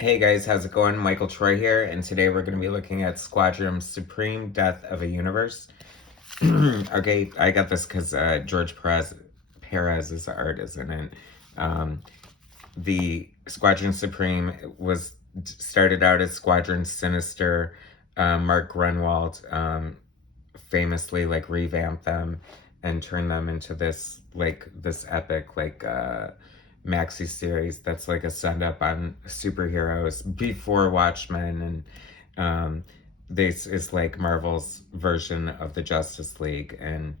Hey guys, how's it going? Michael Troy here, and today we're going to be looking at Squadron Supreme, Death of a Universe. Okay, I got this because George Perez's art is in it. Um, the Squadron Supreme was started out as Squadron Sinister. Mark Gruenwald famously revamped them and turned them into this epic maxi series that's like a send up on superheroes before Watchmen, and this is like Marvel's version of the Justice League, and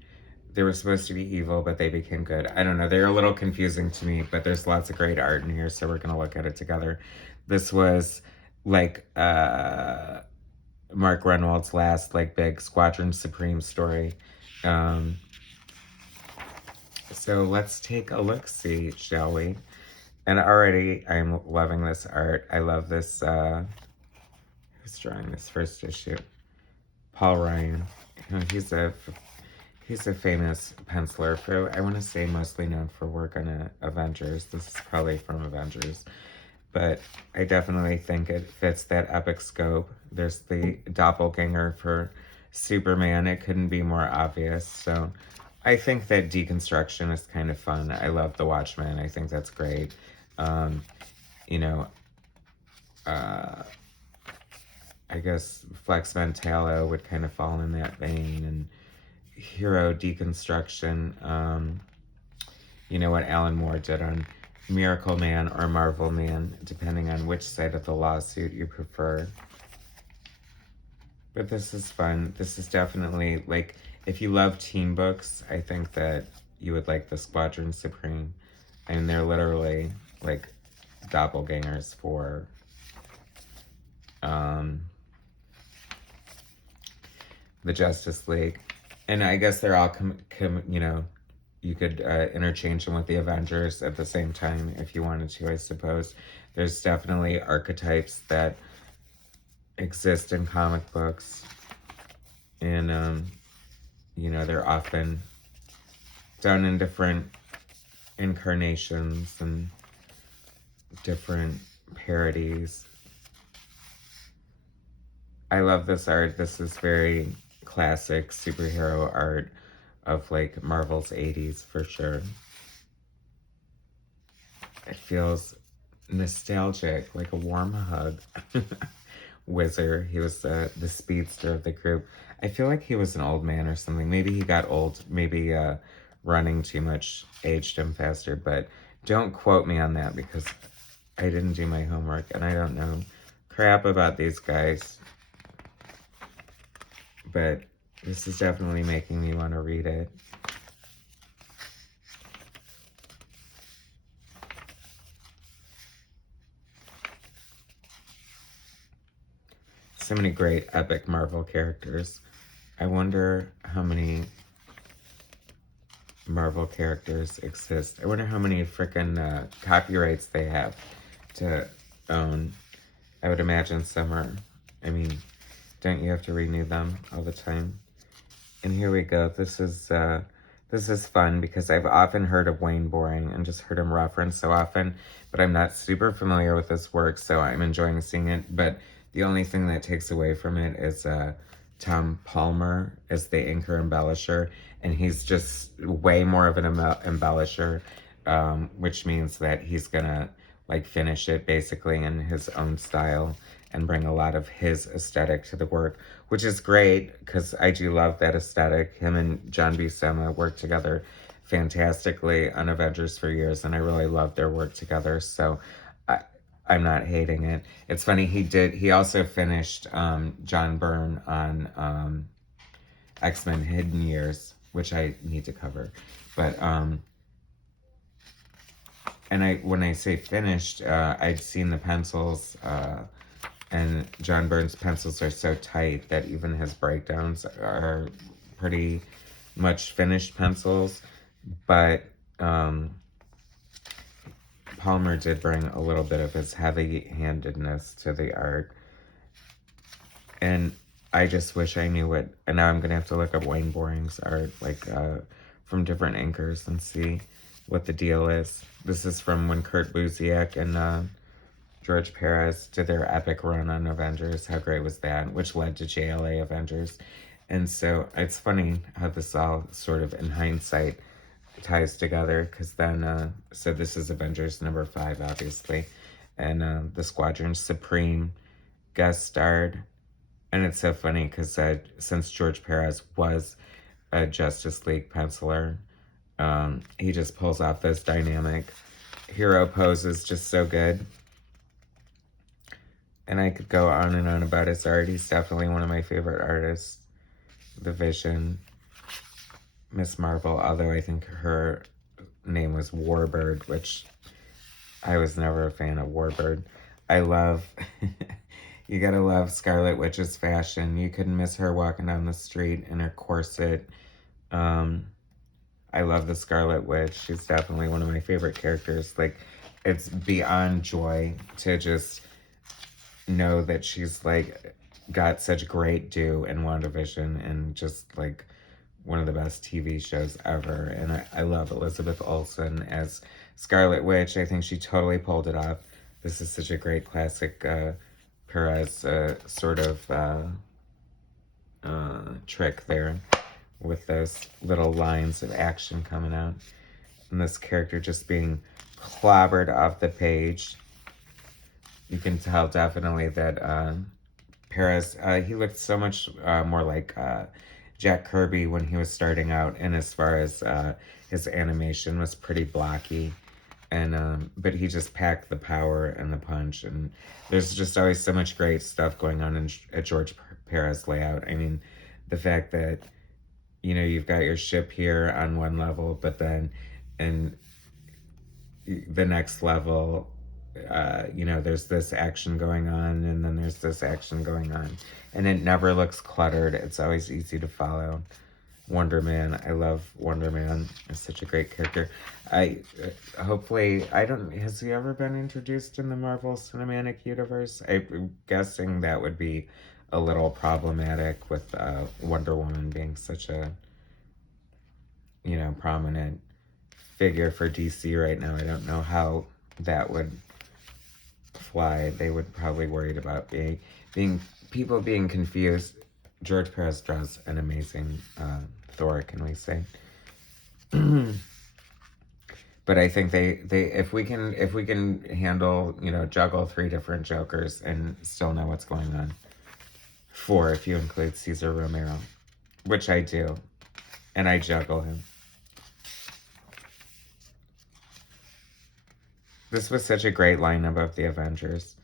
they were supposed to be evil but they became good. I don't know, they're a little confusing to me, but there's lots of great art in here, so we're gonna look at it together. This was like Mark Gruenwald's last big Squadron Supreme story. Um, so let's take a look-see, shall we? And already I'm loving this art. I love this, who's drawing this first issue? Paul Ryan. You know, he's a famous penciler for, I want to say, mostly known for work on Avengers. This is probably from Avengers. But I definitely think it fits that epic scope. There's the doppelganger for Superman. It couldn't be more obvious. So I think that deconstruction is kind of fun. I love The Watchmen. I think that's great. Um, you know, uh, I guess Flex Mentallo would kind of fall in that vein. And hero deconstruction, you know, what Alan Moore did on Miracle Man or Marvel Man, depending on which side of the lawsuit you prefer. But this is fun. This is definitely, like, if you love team books, I think that you would like the Squadron Supreme. And they're literally, like, doppelgangers for the Justice League. And I guess they're all, you know, you could interchange them with the Avengers at the same time if you wanted to, I suppose. There's definitely archetypes that exist in comic books. And, you know, they're often done in different incarnations and different parodies. I love this art. This is very classic superhero art of like Marvel's 80s for sure. It feels nostalgic, like a warm hug. Wizard, he was the speedster of the group. I feel like he was an old man or something. Maybe he got old. Maybe running too much aged him faster. But don't quote me on that because I didn't do my homework and I don't know crap about these guys. But this is definitely making me want to read it. So many great epic Marvel characters. I wonder how many Marvel characters exist. I wonder how many freaking copyrights they have to own. I would imagine some are, I mean, don't you have to renew them all the time? And here we go. This is fun because I've often heard of Wayne Boring and just heard him referenced so often, but I'm not super familiar with his work, so I'm enjoying seeing it. But the only thing that takes away from it is Tom Palmer as the inker embellisher, and he's just way more of an embellisher, which means that he's gonna like finish it basically in his own style and bring a lot of his aesthetic to the work, which is great because I do love that aesthetic. Him and John Buscema worked together fantastically on Avengers for years, and I really love their work together. So I'm not hating it. It's funny, he also finished John Byrne on X-Men Hidden Years, which I need to cover. But and when I say finished, I'd seen the pencils, and John Byrne's pencils are so tight that even his breakdowns are pretty much finished pencils. But Palmer did bring a little bit of his heavy-handedness to the art. And I just wish I knew what, and now I'm going to have to look up Wayne Boring's art, from different inkers and see what the deal is. This is from when Kurt Busiek and George Perez did their epic run on Avengers. How great was that? Which led to JLA Avengers. And so it's funny how this all sort of in hindsight ties together, because then, so this is Avengers number 5, obviously. And the Squadron Supreme guest starred. And it's so funny because since George Perez was a Justice League penciler, he just pulls off those dynamic hero poses just so good. And I could go on and on about his art. He's definitely one of my favorite artists. The Vision, Miss Marvel, although I think her name was Warbird, which I was never a fan of Warbird. I love, you gotta love Scarlet Witch's fashion. You couldn't miss her walking down the street in her corset. I love the Scarlet Witch. She's definitely one of my favorite characters. Like, it's beyond joy to just know that she's like got such great due in WandaVision, and just like one of the best TV shows ever. And I love Elizabeth Olsen as Scarlet Witch. I think she totally pulled it off. This is such a great classic Perez sort of trick there, with those little lines of action coming out. And this character just being clobbered off the page. You can tell definitely that Perez, he looked so much more like Jack Kirby when he was starting out, and as far as his animation was pretty blocky. And but he just packed the power and the punch, and there's just always so much great stuff going on at George Perez layout. I mean, the fact that, you know, you've got your ship here on one level, but then in the next level, you know, there's this action going on, and then there's this action going on, and it never looks cluttered. It's always easy to follow. Wonder Man, I love Wonder Man. It's such a great character. Has he ever been introduced in the Marvel Cinematic Universe? I'm guessing that would be a little problematic with Wonder Woman being such a, you know, prominent figure for DC right now. I don't know how that would fly. They would probably worried about people being confused. George Perez draws an amazing Thor, can we say? But I think they if we can handle, you know, juggle 3 different Jokers and still know what's going on. 4 if you include Cesar Romero, which I do, and I juggle him. This was such a great lineup of the Avengers.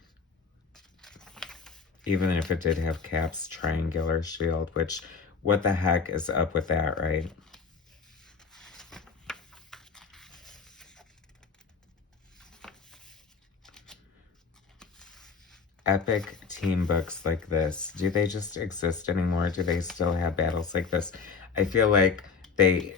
Even if it did have Cap's triangular shield, which, what the heck is up with that, right? Epic team books like this, do they just exist anymore? Do they still have battles like this? I feel like the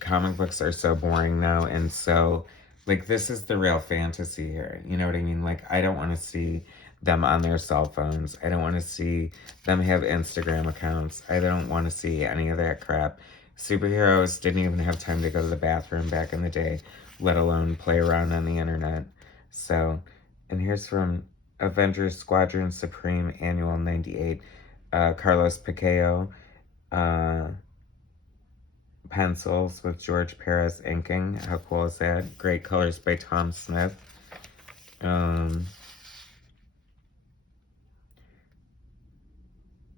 comic books are so boring now, and so, like, this is the real fantasy here. You know what I mean? Like, I don't want to see them on their cell phones. I don't want to see them have Instagram accounts. I don't want to see any of that crap. Superheroes didn't even have time to go to the bathroom back in the day, let alone play around on the internet. So, and here's from Avengers Squadron Supreme Annual 98. Carlos Pacheo. Pencils with George Perez inking. How cool is that? Great colors by Tom Smith.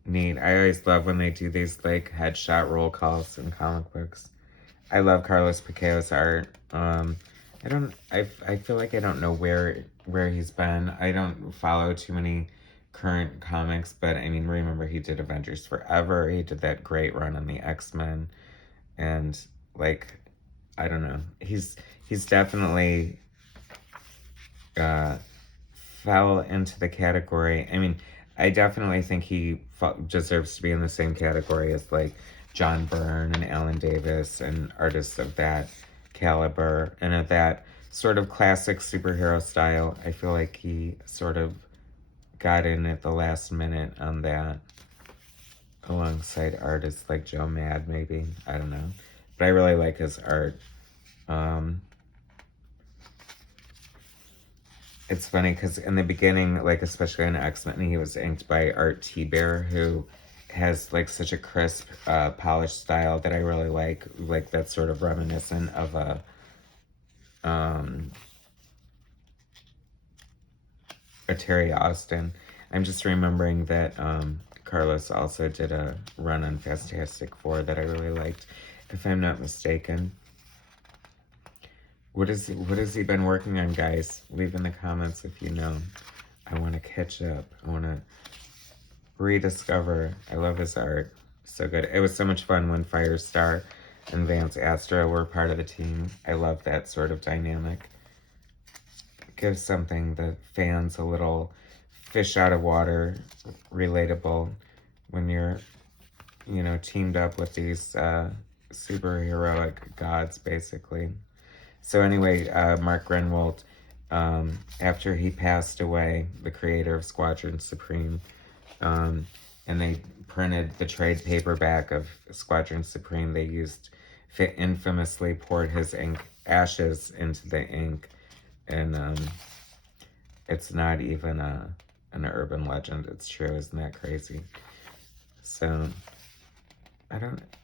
Neat. I always love when they do these like headshot roll calls in comic books. I love Carlos Pacheo's art. I feel like I don't know where he's been. I don't follow too many current comics, but I mean, remember he did Avengers Forever. He did that great run on the X-Men, and like, I don't know. He's definitely fell into the category. I mean, I definitely think he deserves to be in the same category as like John Byrne and Alan Davis and artists of that caliber and of that sort of classic superhero style. I feel like he sort of got in at the last minute on that, alongside artists like Joe Mad, maybe. I don't know. But I really like his art. it's funny because in the beginning, like especially in X-Men, he was inked by Art T-Bear, who has like such a crisp, polished style that I really like. Like that's sort of reminiscent of a Terry Austin. I'm just remembering that Carlos also did a run on Fantastic Four that I really liked, if I'm not mistaken. What has he been working on, guys? Leave in the comments if you know. I want to catch up. I want to rediscover. I love his art. So good. It was so much fun when Firestar and Vance Astra were part of the team. I love that sort of dynamic. Gives something the fans a little fish out of water, relatable when you're, you know, teamed up with these superheroic gods, basically. So anyway, Mark Gruenwald, after he passed away, the creator of Squadron Supreme, and they printed the trade paperback of Squadron Supreme, they infamously poured his ashes into the ink, and it's not even an urban legend. It's true. Isn't that crazy? So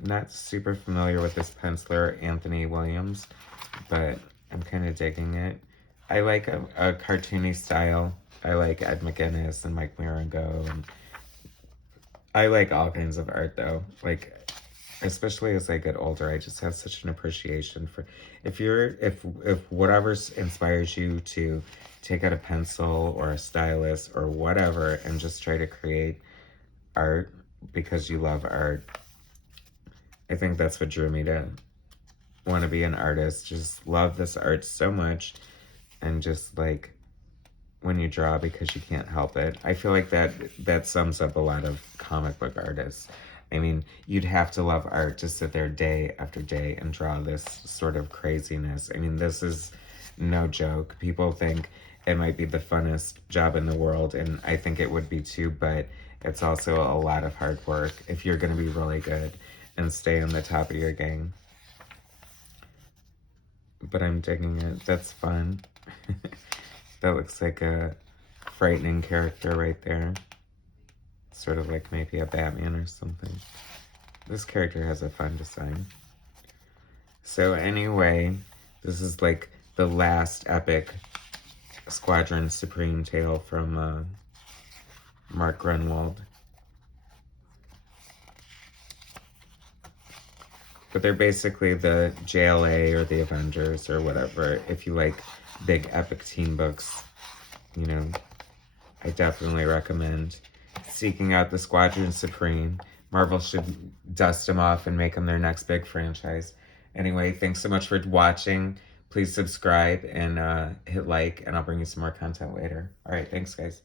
not super familiar with this penciler, Anthony Williams, but I'm kind of digging it. I like a cartoony style. I like Ed McGuinness and Mike Mirango, and I like all kinds of art though. Like, especially as I get older, I just have such an appreciation for if whatever inspires you to take out a pencil or a stylus or whatever and just try to create art because you love art. I think that's what drew me to want to be an artist. Just love this art so much, and just like when you draw because you can't help it. I feel like that sums up a lot of comic book artists. I mean, you'd have to love art to sit there day after day and draw this sort of craziness. I mean, this is no joke. People think it might be the funnest job in the world, and I think it would be too, but it's also a lot of hard work if you're going to be really good and stay on the top of your game. But I'm digging it. That's fun. That looks like a frightening character right there. Sort of like maybe a Batman or something. This character has a fun design. So anyway, this is like the last epic Squadron Supreme tale from Mark Gruenwald. But they're basically the JLA or the Avengers or whatever. If you like big epic team books, you know, I definitely recommend seeking out the Squadron Supreme. Marvel should dust them off and make them their next big franchise. Anyway, thanks so much for watching. Please subscribe and hit like, and I'll bring you some more content later. All right, thanks, guys.